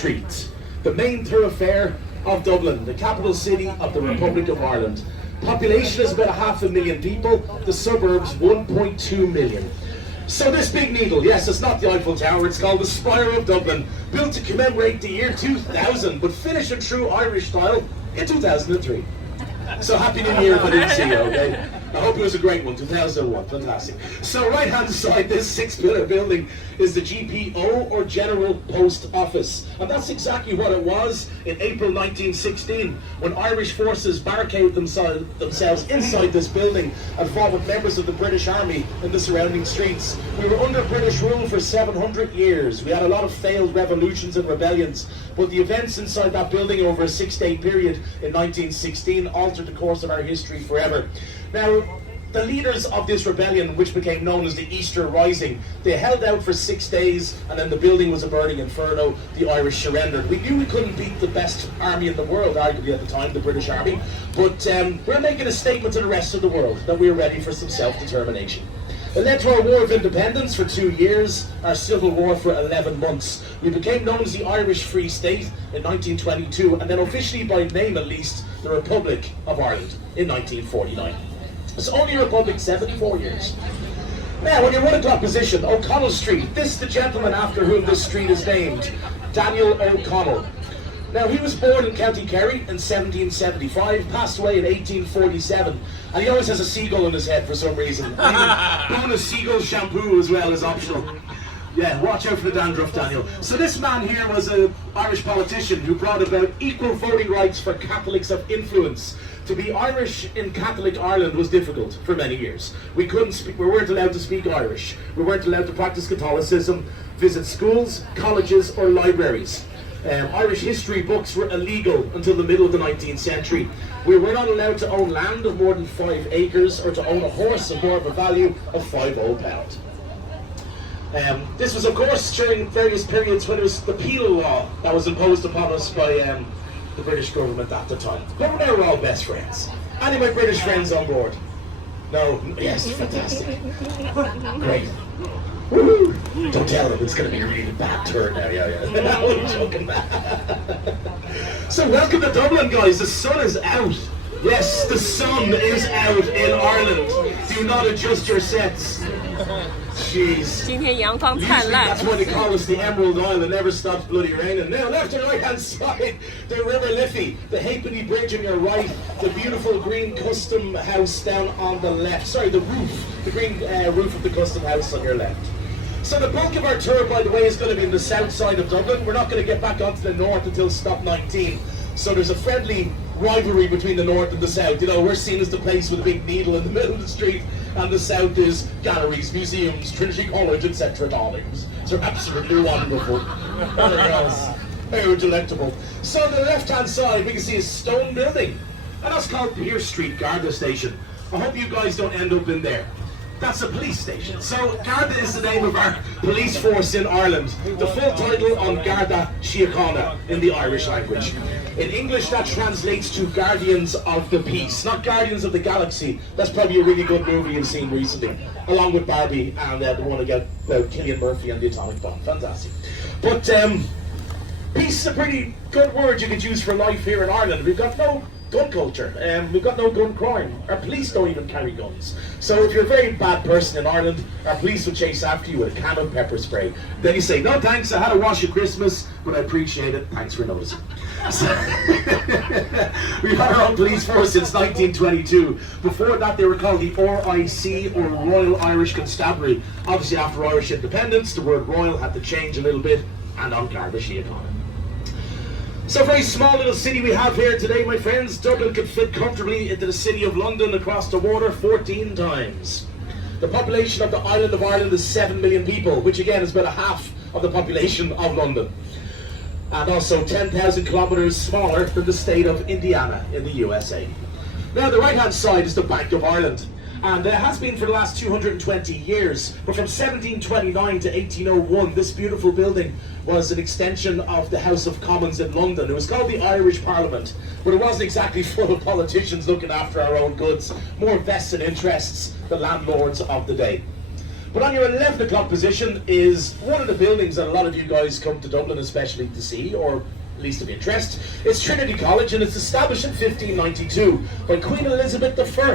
Street, the main thoroughfare of Dublin, the capital city of the Republic of Ireland. Population is about 500,000 people, the suburbs 1.2 million. So this big needle, yes, it's not the Eiffel Tower, it's called the Spire of Dublin, built to commemorate the year 2000, but finished in true Irish style in 2003. So happy New Year if I didn't see you, okay? I hope it was a great one, 2001, fantastic. So right hand side, this 6-pillar building is the GPO, or General Post Office. And that's exactly what it was in April 1916, when Irish forces barricaded themselves inside this building and fought with members of the British Army in the surrounding streets. We were under British rule for 700 years. We had a lot of failed revolutions and rebellions, but the events inside that building over a 6-day period in 1916 altered the course of our history forever. Now, the leaders of this rebellion, which became known as the Easter Rising, they held out for 6 days, and then the building was a burning inferno. The Irish surrendered. We knew we couldn't beat the best army in the world, arguably at the time, the British Army, but we're making a statement to the rest of the world that we're ready for some self-determination. It led to our War of Independence for 2 years, our Civil War for 11 months. We became known as the Irish Free State in 1922, and then officially, by name at least, the Republic of Ireland in 1949. It's only a republic 74 years. Now, when you're 1 o'clock position, O'Connell Street, this is the gentleman after whom this street is named, Daniel O'Connell. Now, he was born in County Kerry in 1775, passed away in 1847, and he always has a seagull in his head for some reason. Bonus seagull shampoo as well is optional. Yeah, watch out for the dandruff, Daniel. So this man here was an Irish politician who brought about equal voting rights for Catholics of influence. To be Irish in Catholic Ireland was difficult for many years. We weren't allowed to speak Irish. We weren't allowed to practice Catholicism, visit schools, colleges or libraries. Irish history books were illegal until the middle of the 19th century. We were not allowed to own land of more than 5 acres or to own a horse of more of a value of £5. This was, of course, during various periods when it was the penal law that was imposed upon us by the British government at the time. But now we're all best friends. Any of my British friends on board? No? Yes, fantastic. Great. Woo! Don't tell them, it's going to be a really bad turn now. Yeah. I'm joking. So welcome to Dublin, guys. The sun is out. Yes, the sun is out in Ireland. Do not adjust your sets. Jeez. 今天阳光灿烂。 That's why they call us the Emerald Isle. It never stops bloody raining. Now, left and right hand side, the River Liffey, the Halfpenny Bridge on your right, the beautiful green custom house down on the left. Sorry, the roof, the green roof of the custom house on your left. So the bulk of our tour, by the way, is going to be in the south side of Dublin. We're not going to get back onto the north until stop 19. So there's a friendly rivalry between the north and the south. You know, we're seen as the place with a big needle in the middle of the street, and the south is galleries, museums, Trinity College, etc. darlings. So they're absolutely wonderful. Very delectable. So on the left-hand side, we can see a stone building, and that's called Pearse Street Garda Station. I hope you guys don't end up in there. That's a police station. So Garda is the name of our police force in Ireland. The full title on Garda Síochána in the Irish language. In English that translates to Guardians of the Peace, not Guardians of the Galaxy. That's probably a really good movie you've seen recently, along with Barbie and the one about Cillian Murphy and the atomic bomb. Fantastic. But peace is a pretty good word you could use for life here in Ireland. We've got no gun culture, we've got no gun crime. Our police don't even carry guns. So if you're a very bad person in Ireland, our police will chase after you with a can of pepper spray. Then you say, no thanks, I had a wash at Christmas, but I appreciate it, thanks for noticing. So, we've had our own police force since 1922. Before that they were called the RIC, or Royal Irish Constabulary. Obviously after Irish independence, the word royal had to change a little bit, and on Garda Síochána. So a very small little city we have here today, my friends. Dublin could fit comfortably into the city of London across the water 14 times. The population of the island of Ireland is 7 million people, which again is about a half of the population of London. And also 10,000 kilometers smaller than the state of Indiana in the USA. Now the right hand side is the Bank of Ireland. And it has been for the last 220 years. But from 1729 to 1801, this beautiful building was an extension of the House of Commons in London. It was called the Irish Parliament, but it wasn't exactly full of politicians looking after our own goods, more vested interests, the landlords of the day. But on your 11 o'clock position is one of the buildings that a lot of you guys come to Dublin especially to see, or at least of interest. It's Trinity College, and it's established in 1592 by Queen Elizabeth I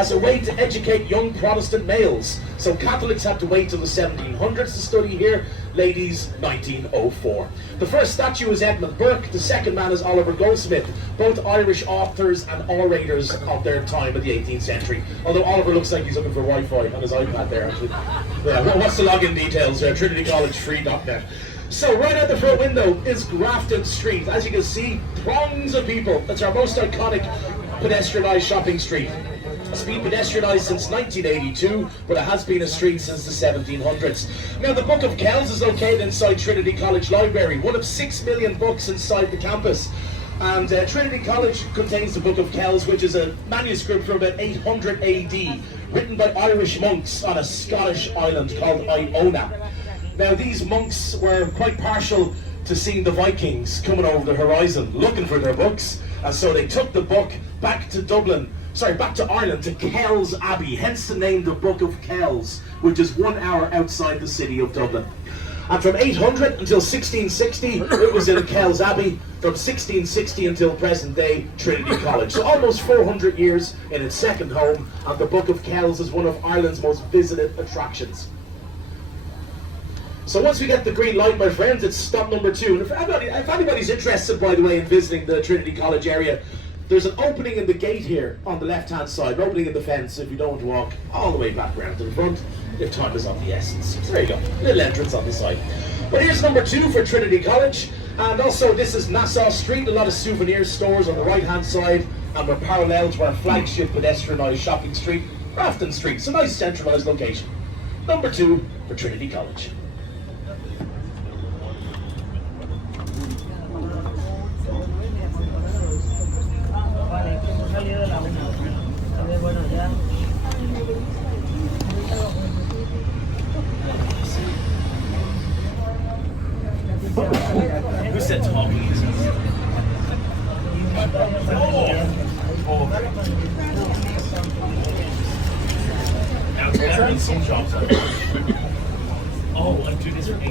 as a way to educate young Protestant males. So Catholics had to wait till the 1700s to study here, ladies 1904. The first statue is Edmund Burke, the second man is Oliver Goldsmith, both Irish authors and orators of their time of the 18th century. Although Oliver looks like he's looking for Wi-Fi on his iPad there. Yeah, well, what's the login details? Trinity College free.net. So right out the front window is Grafton Street. As you can see, throngs of people. That's our most iconic pedestrianised shopping street. It's been pedestrianised since 1982, but it has been a street since the 1700s. Now, the Book of Kells is located inside Trinity College Library, one of 6 million books inside the campus. And Trinity College contains the Book of Kells, which is a manuscript from about 800 AD, written by Irish monks on a Scottish island called Iona. Now, these monks were quite partial to seeing the Vikings coming over the horizon, looking for their books, and so they took the book back to back to Ireland, to Kells Abbey, hence the name the Book of Kells, which is 1 hour outside the city of Dublin. And from 800 until 1660, it was in Kells Abbey. From 1660 until present day, Trinity College. So almost 400 years in its second home, and the Book of Kells is one of Ireland's most visited attractions. So once we get the green light, my friends, it's stop number 2. And if anybody's interested, by the way, in visiting the Trinity College area, there's an opening in the gate here on the left-hand side, an opening in the fence if you don't want to walk all the way back around to the front, if time is of the essence. So there you go, little entrance on the side. But here's number 2 for Trinity College. And also this is Nassau Street, a lot of souvenir stores on the right-hand side, and we're parallel to our flagship pedestrianised shopping street, Grafton Street. So nice centralised location. Number 2 for Trinity College. Who said talking? Now, some jobs. Oh, and do this for me.